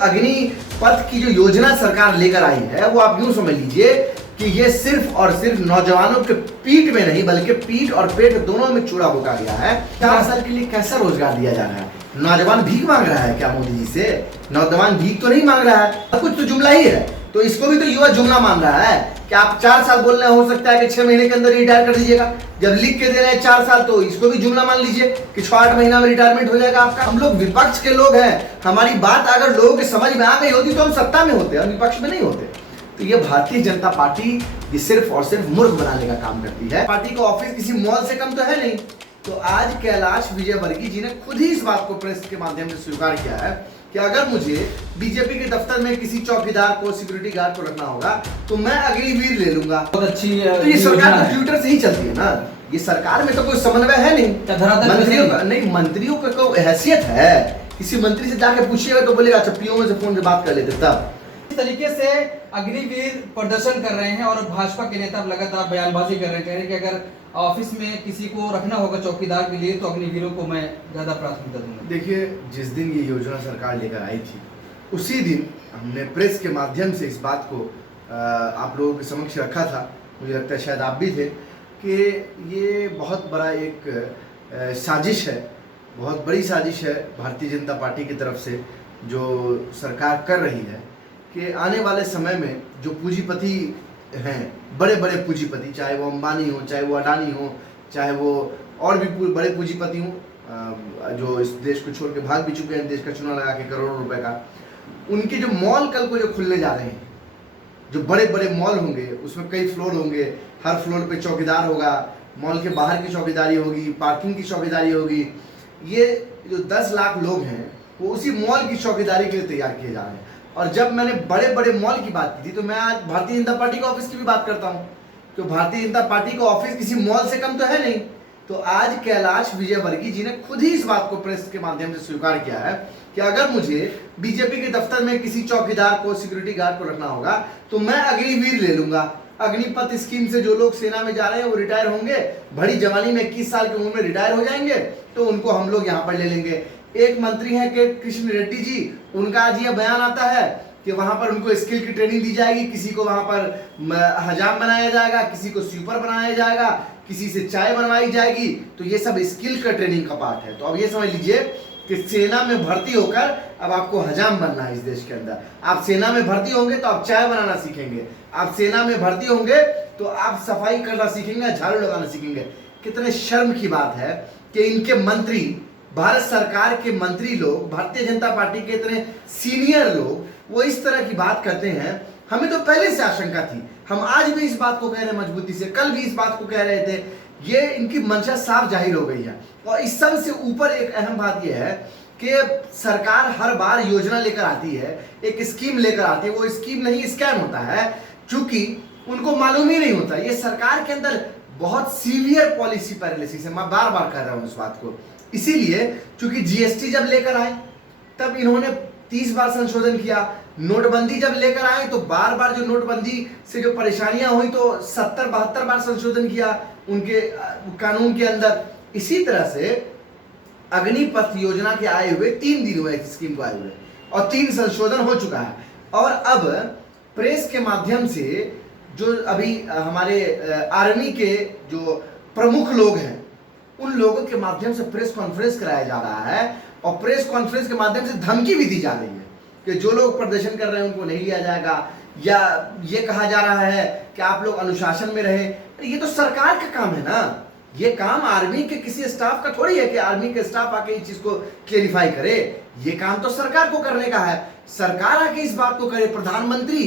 अग्निपथ की जो योजना सरकार लेकर आई है वो आप यूं समझ लीजिए कि ये सिर्फ और सिर्फ नौजवानों के पीठ में नहीं बल्कि पीठ और पेट दोनों में चूड़ा भोंका गया है। 4 साल के लिए कैसा रोजगार दिया जा रहा है? नौजवान भीख मांग रहा है क्या मोदी जी से? नौजवान भीख तो नहीं मांग रहा है, कुछ तो जुमला ही है। तो इसको भी तो युवा जुमला मान रहा है कि आप 4 साल बोल रहे हैं, हो सकता है कि 6 महीने के अंदर रिटायर कर दीजिएगा। जब लिख के दे रहे हैं 4 साल, तो इसको भी जुमला मान लीजिए कि 6-8 महीना में रिटायरमेंट हो जाएगा आपका। हम लोग विपक्ष के लोग हैं, हमारी बात अगर लोगों के समझ में आ गई होती तो हम सत्ता में होते, हम विपक्ष में नहीं होते। तो ये भारतीय जनता पार्टी ये सिर्फ और सिर्फ मूर्ख बनाने का काम करती है। पार्टी का ऑफिस किसी मॉल से कम तो है नहीं। तो आज कैलाश विजयवर्गीय जी ने खुद ही इस बात को प्रेस के माध्यम से स्वीकार किया है कि अगर मुझे बीजेपी के दफ्तर में किसी चौकीदार को, सिक्योरिटी गार्ड को रखना होगा तो मैं अग्निवीर ले लूंगा। बहुत अच्छी तो ये सरकार तो ट्विटर से ही चलती है ना। ये सरकार में तो कोई समन्वय है नहीं। मंत्रियों का कोई हैसियत है? किसी मंत्री से जाके पूछिएगा तो बोलेगा अच्छा पीओ में से फोन से बात कर लेते। तब इस तरीके से अग्निवीर प्रदर्शन कर रहे हैं और भाजपा के नेता लगातार बयानबाजी कर रहे हैं, कह रहे हैं कि अगर ऑफिस में किसी को रखना होगा चौकीदार के लिए तो अग्निवीरों को मैं ज्यादा प्राथमिकता दूंगा। देखिए, जिस दिन ये योजना सरकार लेकर आई थी उसी दिन हमने प्रेस के माध्यम से इस बात को आप लोगों के समक्ष रखा था। मुझे लगता है शायद आप भी थे कि ये बहुत बड़ा एक साजिश है, बहुत बड़ी साजिश है भारतीय जनता पार्टी की तरफ से जो सरकार कर रही है कि आने वाले समय में जो पूंजीपति हैं, बड़े बड़े पूंजीपति, चाहे वो अंबानी हो, चाहे वो अडानी हो, चाहे वो और भी बड़े पूंजीपति हों जो इस देश को छोड़ के भाग भी चुके हैं, देश का चुनाव लगा के करोड़ों रुपए का, उनके जो मॉल कल को जो खुलने जा रहे हैं, जो बड़े बड़े मॉल होंगे उसमें कई फ्लोर होंगे, हर फ्लोर पे चौकीदार होगा, मॉल के बाहर की चौकीदारी होगी, पार्किंग की चौकीदारी होगी। ये जो 10 लाख लोग हैं वो उसी मॉल की चौकीदारी के लिए तैयार किए जा रहे हैं। और जब मैंने बड़े बड़े मॉल की बात की थी तो मैं आज भारतीय जनता पार्टी के ऑफिस की भी बात करता हूँ कि भारतीय जनता पार्टी का ऑफिस किसी मॉल से कम तो है नहीं। तो आज कैलाश विजयवर्गीय जी ने खुद ही इस बात को प्रेस के माध्यम से स्वीकार किया है कि अगर मुझे बीजेपी के दफ्तर में किसी चौकीदार को, सिक्योरिटी गार्ड को रखना होगा तो मैं अग्निवीर ले लूंगा। अग्निपथ स्कीम से जो लोग सेना में जा रहे हैं वो रिटायर होंगे, बड़ी जवानी में 21 साल की उम्र में रिटायर हो जाएंगे, तो उनको हम लोग यहाँ पर ले लेंगे। एक मंत्री हैं के कृष्ण रेड्डी जी, उनका आज यह बयान आता है कि वहां पर उनको स्किल की ट्रेनिंग दी जाएगी, किसी को वहां पर हजाम बनाया जाएगा, किसी को स्वीपर बनाया जाएगा, किसी से चाय बनवाई जाएगी। तो ये सब स्किल का ट्रेनिंग का पार्ट है। तो अब ये समझ लीजिए कि सेना में भर्ती होकर अब आपको हजाम बनना है। इस देश के अंदर आप सेना में भर्ती होंगे तो आप चाय बनाना सीखेंगे, आप सेना में भर्ती होंगे तो आप सफाई करना सीखेंगे, झाड़ू लगाना सीखेंगे। कितने शर्म की बात है कि इनके मंत्री, भारत सरकार के मंत्री लोग, भारतीय जनता पार्टी के इतने सीनियर लोग वो इस तरह की बात करते हैं। हमें तो पहले से आशंका थी, हम आज भी इस बात को कह रहे हैं मजबूती से, कल भी इस बात को कह रहे थे। ये इनकी मंशा साफ जाहिर हो गई है। और इस सब से ऊपर एक अहम बात यह है कि सरकार हर बार योजना लेकर आती है, एक स्कीम लेकर आती है, वो स्कीम नहीं स्कैम होता है, चूंकि उनको मालूम ही नहीं होता। ये सरकार के अंदर बहुत सीवियर पॉलिसी पैरालिसिस है, मैं बार बार कह रहा हूं इस बात को। इसीलिए चूंकि जीएसटी जब लेकर आए तब इन्होंने 30 बार संशोधन किया, नोटबंदी जब लेकर आए तो बार बार जो नोटबंदी से जो परेशानियां हुई तो 70-72 बार संशोधन किया उनके कानून के अंदर। इसी तरह से अग्निपथ योजना के आए हुए 3 दिन हुए स्कीम को आए हुए और 3 संशोधन हो चुका है। और अब प्रेस के माध्यम से जो अभी हमारे आर्मी के जो प्रमुख लोग हैं उन लोगों के माध्यम से प्रेस कॉन्फ्रेंस कराया जा रहा है और प्रेस कॉन्फ्रेंस के माध्यम से धमकी भी दी जा रही है कि जो लोग प्रदर्शन कर रहे हैं उनको नहीं लिया जाएगा, या ये कहा जा रहा है कि आप लोग अनुशासन में रहे। ये तो सरकार का काम है ना, ये काम आर्मी के किसी स्टाफ का थोड़ी है कि आर्मी के स्टाफ आके इस चीज को क्लेरिफाई करे। ये काम तो सरकार को करने का है, सरकार आके इस बात को करे। प्रधानमंत्री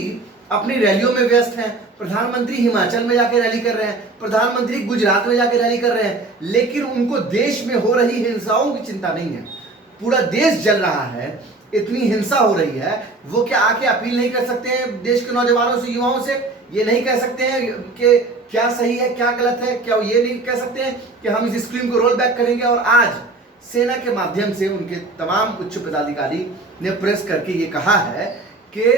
अपनी रैलियों में व्यस्त हैं, प्रधानमंत्री हिमाचल में जाके रैली कर रहे हैं, प्रधानमंत्री गुजरात में जाके रैली कर रहे हैं, लेकिन उनको देश में हो रही हिंसाओं की चिंता नहीं है। पूरा देश जल रहा है, इतनी हिंसा हो रही है, वो क्या आके अपील नहीं कर सकते हैं देश के नौजवानों से, युवाओं से? ये नहीं कह सकते हैं कि क्या सही है क्या गलत है? क्या ये नहीं कह सकते हैं कि हम इस स्कीम को रोल बैक करेंगे? और आज सेना के माध्यम से उनके तमाम उच्च पदाधिकारी ने प्रेस करके ये कहा है कि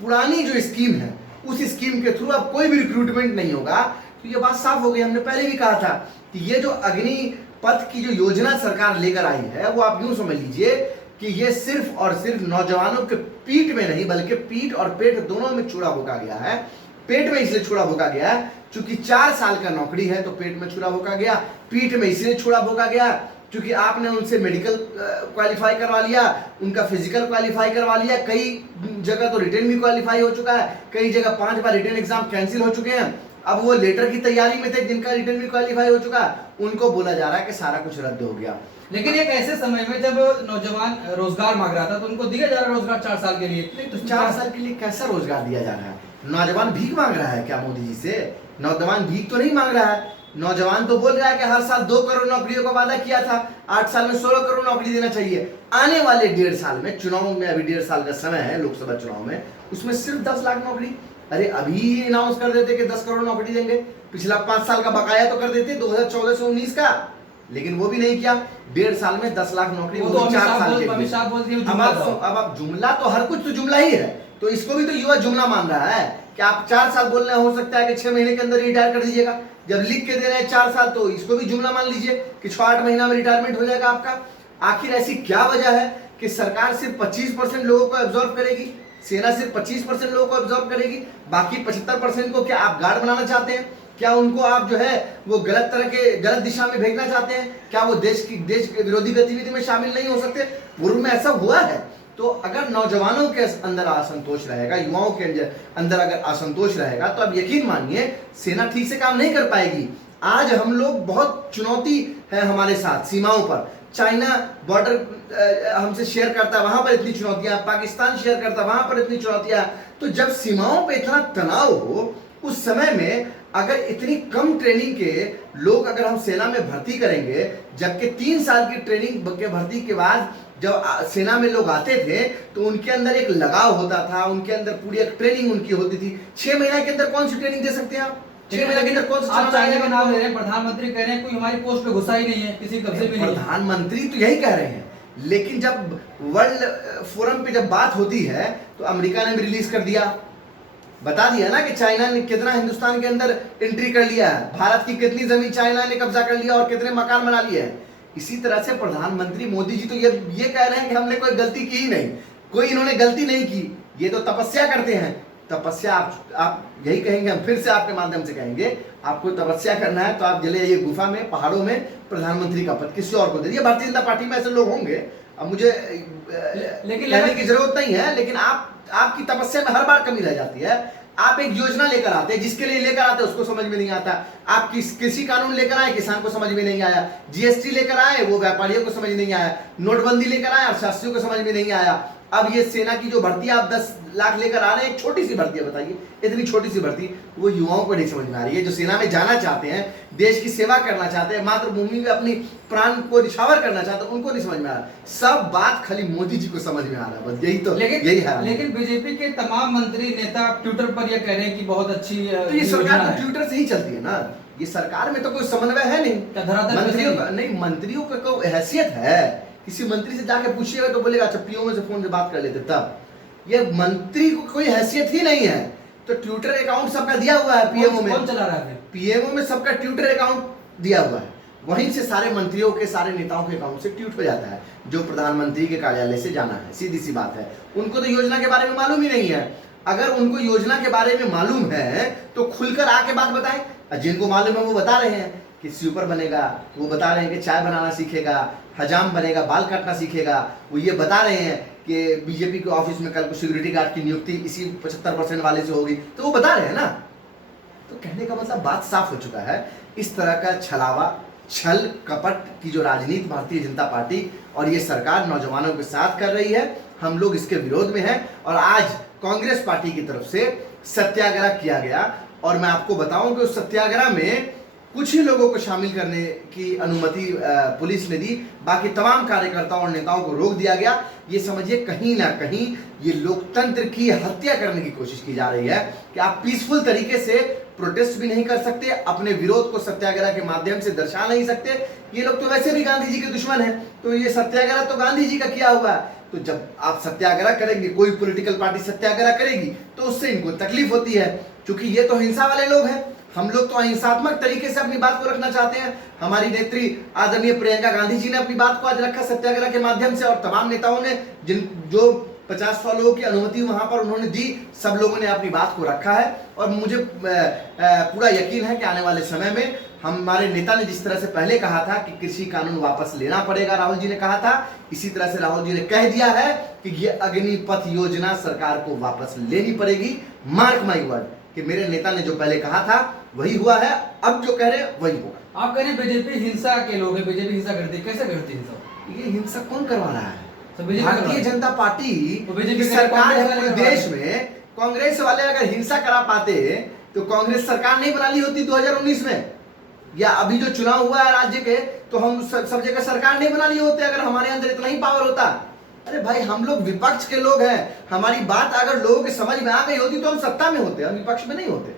पुरानी जो स्कीम है उस स्कीम के थ्रू अब कोई भी रिक्रूटमेंट नहीं होगा। तो ये बात साफ हो गई। हमने पहले भी कहा था कि ये जो अग्निपथ की जो योजना सरकार लेकर आई है वो आप यूं समझ लीजिए कि ये सिर्फ और सिर्फ नौजवानों के पीठ में नहीं बल्कि पीठ और पेट दोनों में छुरा भोंका गया है। पेट में इसलिए छुरा भोंका गया है क्योंकि 4 साल का नौकरी है तो पेट में छुरा भोंका गया, पीठ में इसलिए छुरा भोंका गया क्योंकि आपने उनसे मेडिकल क्वालिफाई करवा लिया, उनका फिजिकल क्वालिफाई करवा लिया, कई जगह तो रिटर्न भी क्वालिफाई हो चुका है, कई जगह 5 बार रिटर्न एग्जाम कैंसिल हो चुके हैं। अब वो लेटर की तैयारी में थे जिनका रिटर्न भी क्वालिफाई हो चुका है, उनको बोला जा रहा है कि सारा कुछ रद्द हो गया। लेकिन एक ऐसे समय में जब नौजवान रोजगार मांग रहा था तो उनको दिया जा रहा है रोजगार 4 साल के लिए। नहीं तो 4 साल के लिए कैसा रोजगार दिया जा रहा है? नौजवान भीख मांग रहा है क्या मोदी जी से? नौजवान भीख तो नहीं मांग रहा है। नौजवान तो बोल रहा है कि हर साल 2 करोड़ नौकरियों का वादा किया था, 8 साल में 16 करोड़ नौकरी देना चाहिए। आने वाले 1.5 साल में, चुनाव में अभी 1.5 साल का समय है, लोकसभा चुनाव में, उसमें सिर्फ 10 लाख नौकरी। अरे अभी अनाउंस कर देते कि 10 करोड़ नौकरी देंगे, पिछला 5 साल का बकाया तो कर देते 2014 से 19 का, लेकिन वो भी नहीं किया। 1.5 साल में 10 लाख नौकरी, वो तो 4 साल के अमित शाह बोलते हैं। अब आप जुमला तो हर कुछ तो जुमला ही है, तो इसको भी तो युवा जुमला मान रहा है कि आप 4 साल बोल रहे हैं, हो सकता है कि 6 महीने के अंदर रिटायर कर दीजिएगा। जब लिख के दे रहे हैं 4 साल, तो इसको भी जुमला मान लीजिए कि 6-8 महीना में रिटायरमेंट हो जाएगा आपका। आखिर ऐसी क्या वजह है कि सरकार सिर्फ 25% लोगों को एब्जॉर्ब करेगी, सेना सिर्फ 25% लोगों को एब्जॉर्ब करेगी, बाकी 75% को क्या आप गार्ड बनाना चाहते हैं? क्या उनको आप जो है वो गलत दिशा में भेजना चाहते हैं? क्या वो देश के विरोधी गतिविधि में शामिल नहीं हो सकते? पूर्व में ऐसा हुआ है। तो अगर नौजवानों के अंदर असंतोष रहेगा, युवाओं के अंदर अगर असंतोष रहेगा, तो अब यकीन मानिए सेना ठीक से काम नहीं कर पाएगी। आज हम लोग बहुत चुनौती है हमारे साथ सीमाओं पर। चाइना बॉर्डर हमसे शेयर करता है, वहां पर इतनी चुनौतियां, पाकिस्तान शेयर करता है, वहां पर इतनी चुनौतियां। तो जब सीमाओं पर इतना तनाव हो, उस समय में अगर इतनी कम ट्रेनिंग के लोग अगर हम सेना में भर्ती करेंगे, जबकि 3 साल की ट्रेनिंग के भर्ती के बाद जब सेना में लोग आते थे तो उनके अंदर एक लगाव होता था, उनके अंदर पूरी एक ट्रेनिंग उनकी होती थी। 6 महीने के अंदर कौन सी ट्रेनिंग दे सकते हैं आप? 6 महीने के अंदर कौन सा? आप चाइना का नाम ले रहे हैं, प्रधानमंत्री कह रहे हैं कोई हमारी पोस्ट पे घुसा ही नहीं है, किसी कब्जे में नहीं। प्रधानमंत्री तो यही कह रहे हैं, लेकिन जब वर्ल्ड फोरम पे जब बात होती है तो अमेरिका ने भी रिलीज कर दिया, बता दिया ना कि चाइना ने कितना हिंदुस्तान के अंदर एंट्री कर लिया है, भारत की कितनी जमीन चाइना ने कब्जा कर लिया और कितने मकान बना लिए हैं। इसी तरह से प्रधानमंत्री मोदी जी तो ये कह रहे हैं कि हमने कोई गलती की ही नहीं, कोई इन्होंने गलती नहीं की, ये तो तपस्या करते हैं। तपस्या आप यही कहेंगे, हम फिर से आपके माध्यम से कहेंगे, आपको तपस्या करना है तो आप चले जाइए गुफा में, पहाड़ों में, प्रधानमंत्री का पद किसी और को दे दिए। भारतीय जनता पार्टी में ऐसे लोग होंगे, अब मुझे लेकिन कहने की जरूरत नहीं है, लेकिन आपकी तपस्या में हर बार कमी रह जाती है। आप एक योजना लेकर आते हैं, जिसके लिए लेकर आते हैं उसको समझ में नहीं आता। आप कृषि कानून लेकर आए, किसान को समझ में नहीं आया। जीएसटी लेकर आए, वो व्यापारियों को समझ नहीं आया। नोटबंदी लेकर आए, अर्थशास्त्रियों को समझ में नहीं आया। अब ये सेना की जो भर्ती आप 10 लाख लेकर आ रहे हैं, एक छोटी सी भर्ती है, बताइए इतनी छोटी सी भर्ती, वो युवाओं को नहीं समझ में आ रही है। जो सेना में जाना चाहते हैं, देश की सेवा करना चाहते हैं, मातृभूमि में अपनी प्राण को निछावर करना चाहते हैं, उनको नहीं समझ में आ रहा। सब बात खाली मोदी जी को समझ में आ रहा है, बस यही तो यही है। लेकिन बीजेपी के तमाम मंत्री नेता ट्विटर पर यह कह रहे हैं कि बहुत अच्छी, तो ये सरकार तो ट्विटर से ही चलती है ना, ये सरकार में तो कोई समन्वय है नहीं। मंत्रियों का नहीं, मंत्रियों का कोई हैसियत है? किसी मंत्री से जाके पूछिएगा तो बोलेगा अच्छा पीओ में से फोन से बात कर लेते, तब। ये मंत्री को कोई हैसियत ही नहीं है। तो ट्विटर अकाउंट सबका दिया हुआ है पीएमओ में, कौन चला रहा है? पीएमओ में सबका ट्विटर अकाउंट दिया हुआ है, वहीं से सारे मंत्रियों के, सारे नेताओं के अकाउंट से ट्वीट हो जाता है जो प्रधानमंत्री के कार्यालय से जाना है। सीधी सी बात है, उनको तो योजना के बारे में मालूम ही नहीं है। अगर उनको योजना के बारे में मालूम है तो खुलकर आके बात बताएं। जिनको मालूम है वो बता रहे हैं कि स्वीपर बनेगा, वो बता रहे हैं कि चाय बनाना सीखेगा, हजाम बनेगा, बाल काटना सीखेगा। वो ये बता रहे हैं कि बीजेपी के ऑफिस में कल को सिक्योरिटी गार्ड की नियुक्ति इसी 75% वाले से होगी, तो वो बता रहे हैं ना। तो कहने का मतलब बात साफ हो चुका है। इस तरह का छलावा, छल कपट की जो राजनीति भारतीय जनता पार्टी और ये सरकार नौजवानों के साथ कर रही है, हम लोग इसके विरोध में हैं। और आज कांग्रेस पार्टी की तरफ से सत्याग्रह किया गया, और मैं आपको बताऊं कि उस सत्याग्रह में कुछ ही लोगों को शामिल करने की अनुमति पुलिस ने दी, बाकी तमाम कार्यकर्ताओं और नेताओं को रोक दिया गया। ये समझिए कहीं ना कहीं ये लोकतंत्र की हत्या करने की कोशिश की जा रही है कि आप पीसफुल तरीके से प्रोटेस्ट भी नहीं कर सकते, अपने विरोध को सत्याग्रह के माध्यम से दर्शा नहीं सकते। ये लोग तो वैसे भी गांधी जी के दुश्मन हैं, तो ये सत्याग्रह तो गांधी जी का किया हुआ है, तो जब आप सत्याग्रह करेंगे, कोई पॉलिटिकल पार्टी सत्याग्रह करेगी तो उससे इनको तकलीफ होती है, क्योंकि ये तो हिंसा वाले लोग हैं। हम लोग तो अहिंसात्मक तरीके से अपनी बात को रखना चाहते हैं। हमारी नेत्री आदरणीय प्रियंका गांधी जी ने अपनी बात को आज रखा सत्याग्रह के माध्यम से, और तमाम नेताओं ने जो 50 लोगों की अनुमति वहां पर उन्होंने दी, सब लोगों ने अपनी बात को रखा है। और मुझे पूरा यकीन है कि आने वाले समय में हमारे नेता ने जिस तरह से पहले कहा था कि कृषि कानून वापस लेना पड़ेगा, राहुल जी ने कहा था, इसी तरह से राहुल जी ने कह दिया है कि ये अग्निपथ योजना सरकार को वापस लेनी पड़ेगी। मार्क माई वर्ड कि मेरे नेता ने जो पहले कहा था वही हुआ है, अब जो कह रहे हैं वही होगा। आप कह रहे हैं बीजेपी हिंसा के लोग हैं, बीजेपी हिंसा करती है, कैसे करती है हिंसा? ये हिंसा कौन करवा रहा है? तो बीजेपी भारतीय जनता पार्टी की सरकार है पूरे देश में। कांग्रेस वाले अगर हिंसा करा पाते तो कांग्रेस सरकार नहीं बना ली होती 2019 में, या अभी जो चुनाव हुआ है राज्य के, तो हम सब जगह सरकार नहीं बना लिए होते अगर हमारे अंदर इतना ही पावर होता। अरे भाई, हम लोग विपक्ष के लोग हैं, हमारी बात अगर लोगों के समझ में आ गई होती तो हम सत्ता में होते, हम विपक्ष में नहीं होते।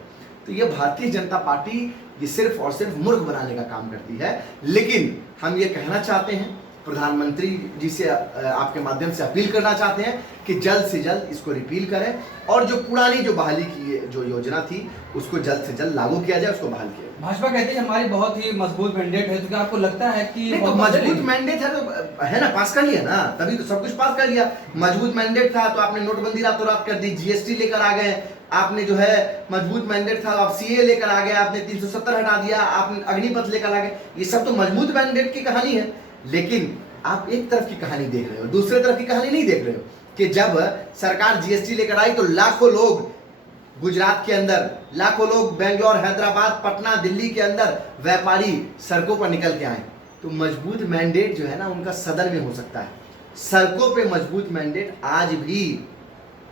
तो ये भारतीय जनता पार्टी ये सिर्फ और सिर्फ मूर्ख बनाने का काम करती है। लेकिन हम ये कहना चाहते हैं, प्रधानमंत्री जी से आपके माध्यम से अपील करना चाहते हैं कि जल्द से जल्द इसको रिपील करें, और जो पुरानी जो बहाली की जो योजना थी उसको जल्द से जल्द लागू किया जाए, उसको बहाल किया जाए। भाजपा कहती है हमारी बहुत ही मजबूत मैंडेट है, तो क्या आपको लगता है कि तो मजबूत मैंडेट है तो है ना, पास कर लिया ना, तभी तो सब कुछ पास कर लिया। मजबूत मैंडेट था तो आपने नोटबंदी रातों रात कर दी, जीएसटी लेकर आ गए, आपने जो है मजबूत मैंडेट था आप सीए लेकर आ गए, आपने 370 हटा दिया, आपने अग्निपथ लेकर आ गए। ये सब तो मजबूत मैंडेट की कहानी है। लेकिन आप एक तरफ की कहानी देख रहे हो, दूसरे तरफ की कहानी नहीं देख रहे हो कि जब सरकार जीएसटी लेकर आई तो लाखों लोग गुजरात के अंदर, लाखों लोग बेंगलोर, हैदराबाद, पटना, दिल्ली के अंदर व्यापारी सड़कों पर निकल के आए। तो मजबूत मैंडेट जो है ना उनका सदन में हो सकता है, सड़कों पे मजबूत मैंडेट आज भी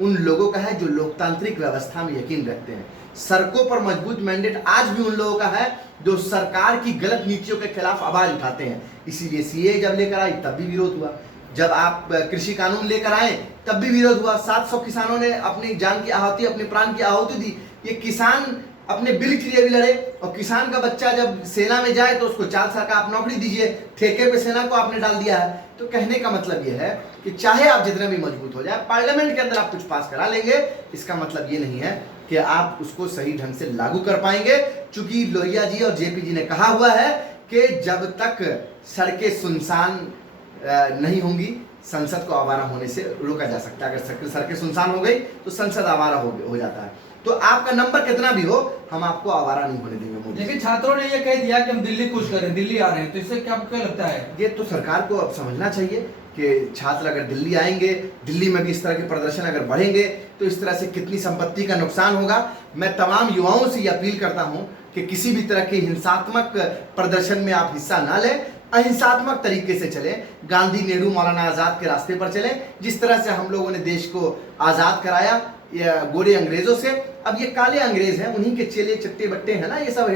उन लोगों का है जो लोकतांत्रिक व्यवस्था में यकीन रखते हैं। सड़कों पर मजबूत मैंडेट आज भी उन लोगों का है जो सरकार की गलत नीतियों के खिलाफ आवाज उठाते हैं। इसीलिए सीए जब लेकर आई तब भी विरोध हुआ, जब आप कृषि कानून लेकर आए तब भी विरोध हुआ। 700 किसानों ने अपनी जान की आहुति, अपने प्राण की आहुति दी। ये किसान अपने बिल के लिए भी लड़े, और किसान का बच्चा जब सेना में जाए तो उसको 4 साल का आप नौकरी दीजिए, ठेके पे सेना को आपने डाल दिया है। तो कहने का मतलब ये है कि चाहे आप जितने भी मजबूत हो जाए, पार्लियामेंट के अंदर आप कुछ पास करा लेंगे, इसका मतलब ये नहीं है कि आप उसको सही ढंग से लागू कर पाएंगे। चूंकि लोहिया जी और जेपी जी ने कहा हुआ है कि जब तक सड़कें सुनसान नहीं होंगी, संसद को आवारा होने से रोका जा सकता है। अगर सड़कें सुनसान हो गई तो संसद आवारा हो जाता है। तो आपका नंबर कितना भी हो, हम आपको आवारा नहीं होने देंगे मोदी। लेकिन छात्रों ने ये कह दिया कि हम दिल्ली कूच कर रहे हैं, दिल्ली आ रहे हैं, तो इससे क्या आपको लगता है? ये तो सरकार को अब समझना चाहिए कि छात्र अगर दिल्ली आएंगे, दिल्ली में भी इस तरह के प्रदर्शन अगर बढ़ेंगे तो इस तरह से कितनी संपत्ति का नुकसान होगा। मैं तमाम युवाओं से ये अपील करता हूँ कि किसी भी तरह के हिंसात्मक प्रदर्शन में आप हिस्सा ना लें, अहिंसात्मक तरीके से चलें, गांधी, नेहरू, मौलाना आजाद के रास्ते पर चलें। जिस तरह से हम लोगों ने देश को आजाद कराया गोरे अंग्रेजों से, अब ये काले अंग्रेज हैं, उन्हीं के चेले चट्टे बट्टे हैं ना, ये सब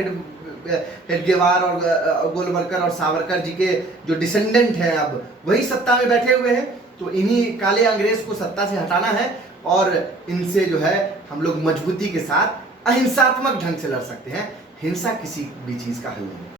हेडगेवार और गोलवलकर और सावरकर जी के जो डिसेंडेंट हैं, अब वही सत्ता में बैठे हुए हैं। तो इन्हीं काले अंग्रेज को सत्ता से हटाना है, और इनसे जो है हम लोग मजबूती के साथ अहिंसात्मक ढंग से लड़ सकते हैं। हिंसा किसी भी चीज का हल नहीं।